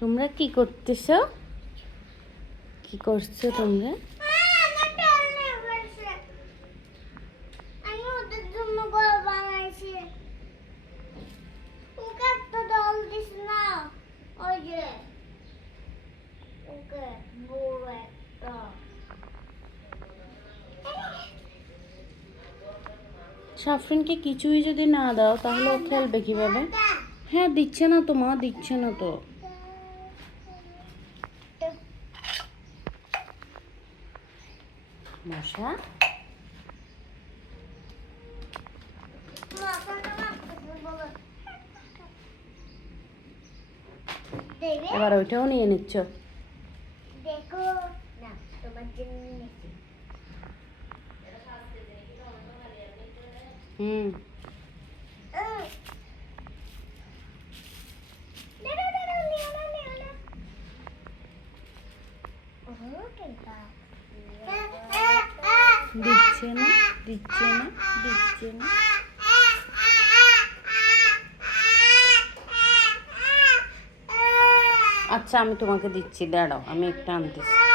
তোমরা কি করতেছ? কি করছ তোমরা? সাফরিনকে কিছুই যদি না দাও তাহলে ও খেলবে কীভাবে? হ্যাঁ দিচ্ছে না তো মা দিচ্ছে না তো। মশা এবার ওইটাও নিয়ে নিচ্ছ? দেখো। না তোমার জন্য হুম। দাঁড়াও, নিও না, নিও না। ওহো, কেনটা? দিচ্ছে না দিচ্ছে না দিচ্ছে না। আচ্ছা আমি তোমাকে দিচ্ছি দাঁড়াও আমি একটা আনতেছি।